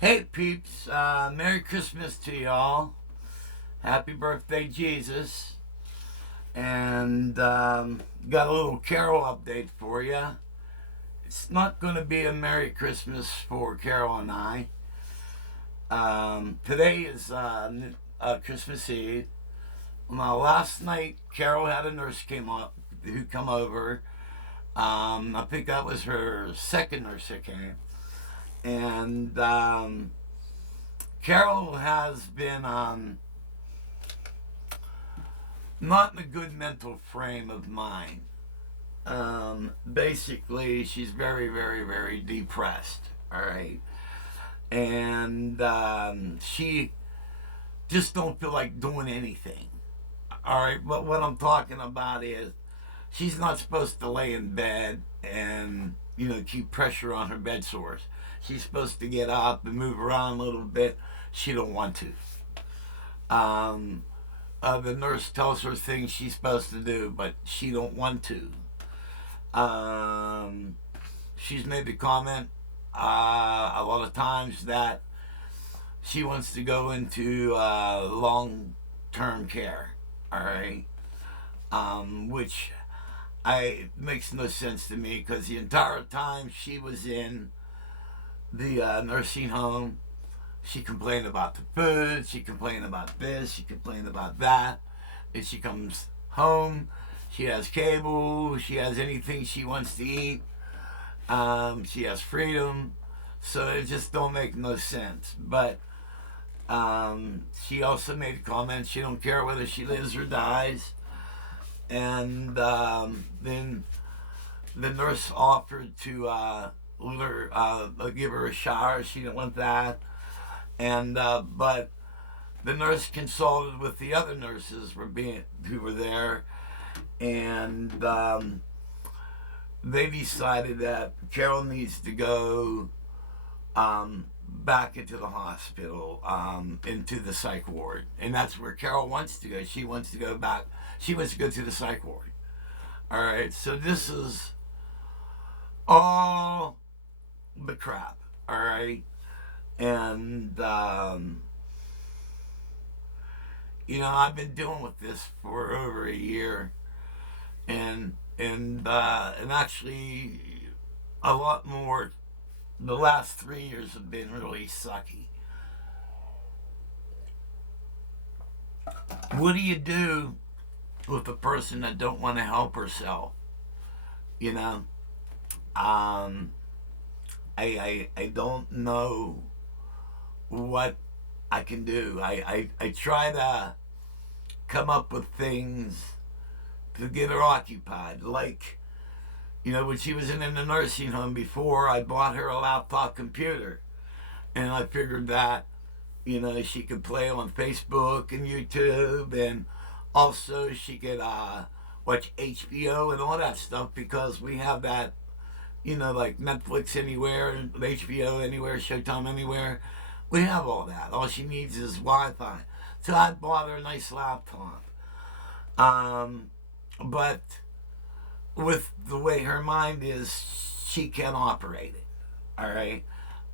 Hey peeps, Merry Christmas to y'all. Happy birthday, Jesus. And got a little carol update for you. It's not going to be a Merry Christmas for Carol and I. Today is Christmas Eve. Now, last night, Carol had a nurse who come over. I think that was her second nurse that came. And Carol has been not in a good mental frame of mind. Basically, she's very, very, very depressed. All right, and she just don't feel like doing anything. All right, but what I'm talking about is she's not supposed to lay in bed and keep pressure on her bed sores. She's supposed to get up and move around a little bit. She don't want to. The nurse tells her things she's supposed to do, but she don't want to. Um, she's made the comment a lot of times that she wants to go into long-term care. All right, which I makes no sense to me because the entire time she was in the nursing home, she complained about the food, she complained about this, she complained about that. And she comes home, she has cable, she has anything she wants to eat, she has freedom. So it just don't make no sense. But she also made a comment she don't care whether she lives or dies. And then the nurse offered to give her a shower. She didn't want that. And but the nurse consulted with the other nurses who were there, and they decided that Carol needs to go back into the hospital, into the psych ward, and that's where Carol wants to go. She wants to go back. She wants to go to the psych ward. All right, so this is all the crap. All right, and I've been dealing with this for over a year, and actually a lot more. The last 3 years have been really sucky. What do you do with a person that don't want to help herself? You know, um, I don't know what I can do. I try to come up with things to get her occupied. Like, when she was in the nursing home before, I bought her a laptop computer. And I figured that, she could play on Facebook and YouTube. And also she could watch HBO and all that stuff because we have that, like Netflix anywhere, HBO anywhere, Showtime anywhere. We have all that. All she needs is Wi-Fi. So I bought her a nice laptop. But with the way her mind is, she can't operate it. All right.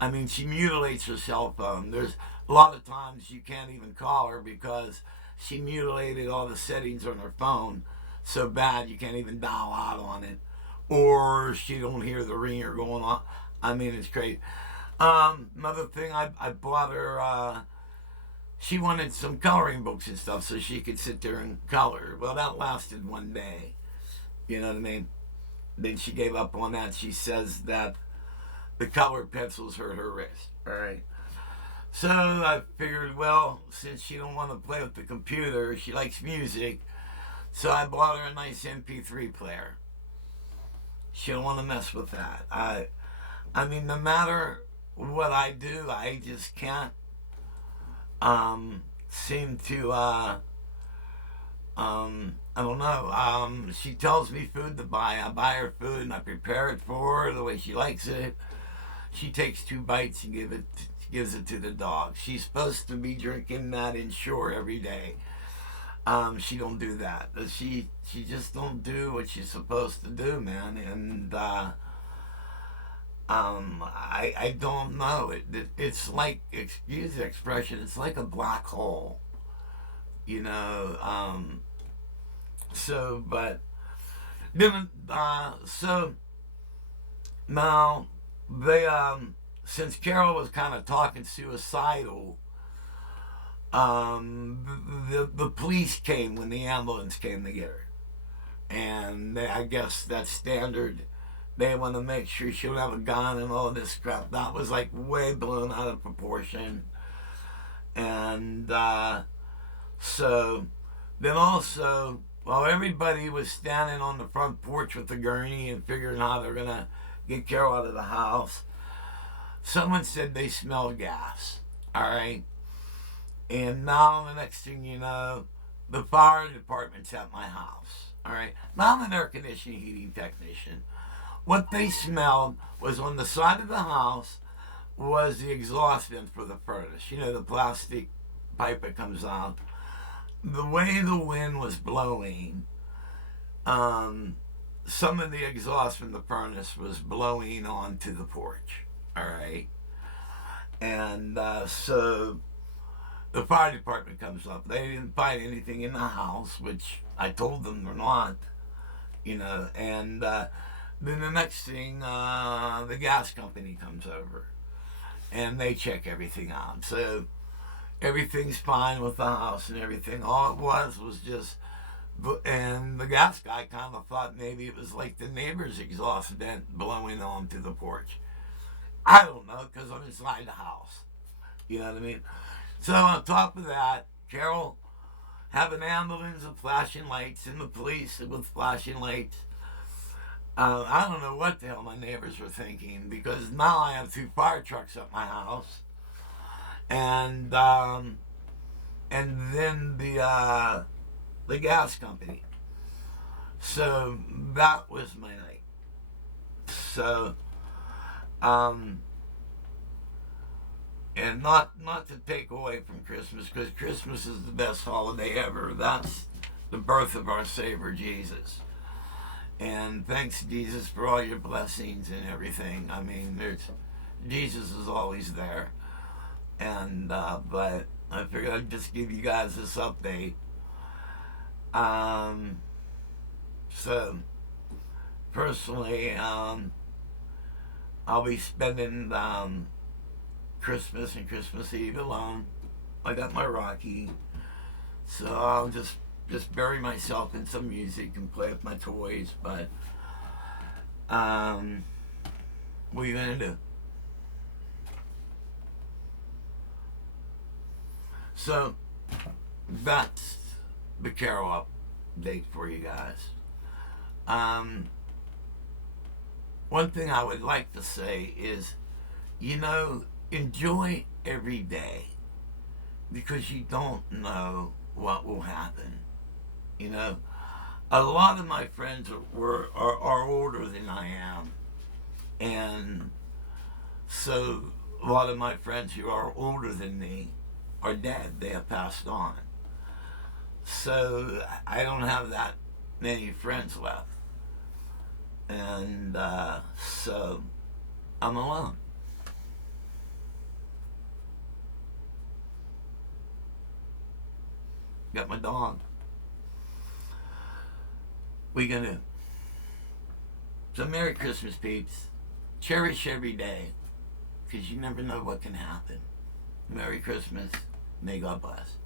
I mean, she mutilates her cell phone. There's a lot of times you can't even call her because she mutilated all the settings on her phone so bad you can't even dial out on it, or she don't hear the ringer going on. I mean, it's crazy. Another thing, I bought her. She wanted some coloring books and stuff so she could sit there and color. Well, that lasted one day. You know what I mean? Then she gave up on that. She says that the colored pencils hurt her wrist. All right. So I figured, well, since she don't want to play with the computer, she likes music. So I bought her a nice MP3 player. She don't want to mess with that. I mean, no matter what I do, I just can't seem to I don't know. She tells me food to buy. I buy her food and I prepare it for her the way she likes it. She takes 2 bites and gives it to the dog. She's supposed to be drinking that Ensure every day. She don't do that. She just don't do what she's supposed to do, man. And I don't know. It's like, excuse the expression, it's like a black hole, you know. But then, so now they, since Carol was kind of talking suicidal, the police came when the ambulance came to get her, and I guess that's standard. They want to make sure she don't have a gun and all this crap. That was like way blown out of proportion. And so then also, while everybody was standing on the front porch with the gurney and figuring how they're going to get Carol out of the house, someone said they smelled gas. All right. And now the next thing you know, the fire department's at my house. All right. Now I'm an air conditioning heating technician. What they smelled was on the side of the house was the exhaust vent for the furnace. You know, the plastic pipe that comes out. The way the wind was blowing, some of the exhaust from the furnace was blowing onto the porch. All right. And so the fire department comes up. They didn't find anything in the house, which I told them they're not, you know. And then the next thing, the gas company comes over and they check everything out. So everything's fine with the house and everything. All it was just, and the gas guy kind of thought maybe it was like the neighbor's exhaust vent blowing onto the porch. I don't know, because I'm inside the house. You know what I mean? So on top of that, Carol have an ambulance with flashing lights and the police with flashing lights. I don't know what the hell my neighbors were thinking, because now I have 2 fire trucks at my house, and then the gas company. So that was my night. So and not to take away from Christmas, because Christmas is the best holiday ever. That's the birth of our Savior Jesus. And thanks, Jesus, for all your blessings and everything. I mean, Jesus is always there. And but I figured I'd just give you guys this update. So personally, I'll be spending Christmas and Christmas Eve alone. I got my Rocky, so I'll just bury myself in some music and play with my toys. But what are you gonna do? So that's the Carol update for you guys. One thing I would like to say is, you know, enjoy every day, because you don't know what will happen. You know, a lot of my friends are older than I am, and so a lot of my friends who are older than me are dead. They have passed on. So I don't have that many friends left, and so I'm alone. Got my dog. What you gonna do? So Merry Christmas, peeps. Cherish every day, because you never know what can happen. Merry Christmas. May God bless.